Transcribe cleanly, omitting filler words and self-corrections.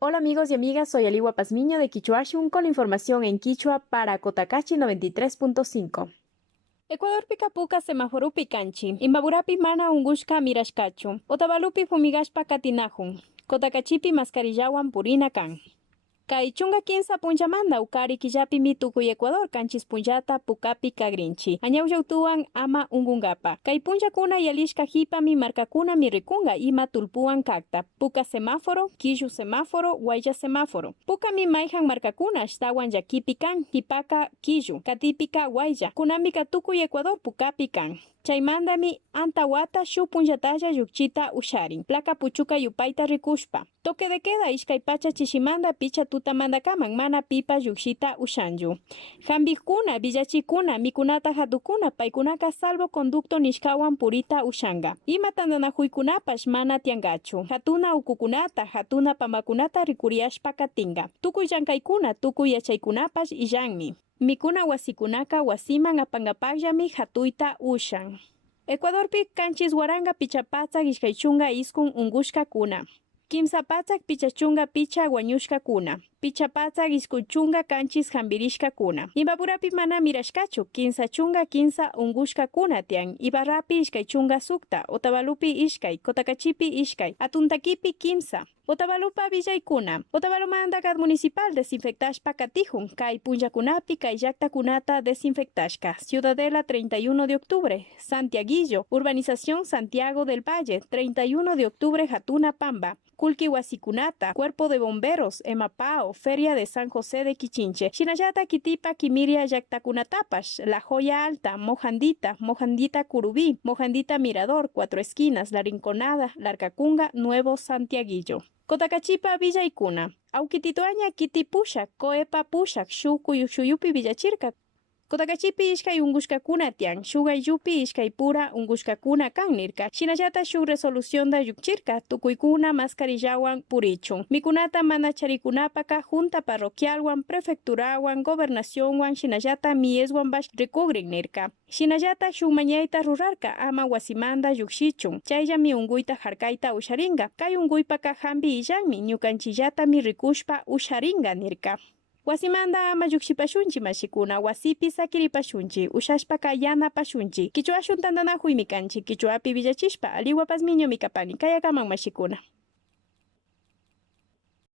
Hola amigos y amigas, soy Aliwa Pazmiño de Quichuashun con la información en Quichua para Cotacachi 93.5. Ecuador picapuca semáforo picanchi, Imbaburapi mana ungushka mirashkachu, Otavalupi fumigashpa katinajun, Cotacachipi mascarillawan purina kan. Kay chunga kinsa punchamanda ukari killapi mi tukuy Ecuador kanchis punllata pukapi kagrinchi. Añawllawtuwan ama ungungapa. Kay punchakuna yalishka hipami markakuna mirikunga ima tulpuan kakta. Puka semáforo, quillu semáforo, guaya semáforo. Puka mi maijan markakuna ashtawan yakipi kan, hipaka quillu, katipika guaya. Kunamika tukuy Ecuador pukapi kan. Chaymandami antawata shu punllatalla yukchita usharin. Placa puchuka yupaita rikushpa. Toque de queda ishkay pacha chishimanda picha tutamanda kaman mana pipa yukshita ushanju. Jambikuna, villachikuna, mikunata hatukuna paikunaka salvo conducto nishkawan purita ushanga. Ima tandanajuikunapash mana tiangachu. Hatuna ukukunata, hatuna pambakunata rikuriashpa katinga. Tukuy llankaykuna, tukuy yachaykunapash illanmi. Mikuna wasikunaka wasiman apangapakllami hatuita ushan. Ecuadorpi kanchis waranga pichapatsak ishkaychunga iskun ungushka kuna. Kimsa patsak pichachunga picha wañushka kuna. Pichapatsak iskuchunga kanchis hambirishka kuna. Imbaburapi mana mirashkachu, kinsa chunga kinsa ungushka kuna tian. Ibarrapi ishkaychunga sukta, Otavalupi ishkay, Cotacachipi ishkay, Atuntakipi kimsa. Otavalupa villaykuna. Otavalumanta kad municipal desinfectashpa katijun, kay punllakunapi kay llaktakunata desinfectashka. Ciudadela 31 de octubre, Santiaguillo, Urbanización Santiago del Valle, 31 de octubre Hatuna Pamba. Kulkiwasikunata, Cuerpo de Bomberos, Emapao, Feria de San José de Quichinche, Shinayata Kitipa Kimiria Yaktakunatapash, La Joya Alta, Mojandita Curubí, Mojandita Mirador, Cuatro Esquinas, La Rinconada, Larcacunga, Nuevo Santiaguillo. Cotacachipa Villaykuna, Aukititoaña Kitipushak, Coepa Pushak, Shuyupi Villachirca. Cotacachipi ishkay ungushkakuna tian, shugay yupi ishkay pura ungushkakuna kan nirka. Shinallata shuk resolución da yukchirka, tukuykuna mascarillawan purichun. Mikunata mana charikunapaka junta parroquialwan, prefecturawan, gobernacionwan, shinallata mieswan bash recogrin nirka. Shinallata shuk mañayta rurarka ama wasimanda yukshichun. Chayllami unguita harkaita usharinga. Kay unguypaka hambi illanmi, ñukanchillata mi rikushpa usharinga nirka. Wasimanda ama yukshipashunchi mashikuna, wasipi sakiripashunchi, ushashpaka yanapashunchi. Quichuashun tandanajuy mikanchi, quichuapi villachishpa, Aliwa Pazmiño mikapani, kayakaman mashikuna.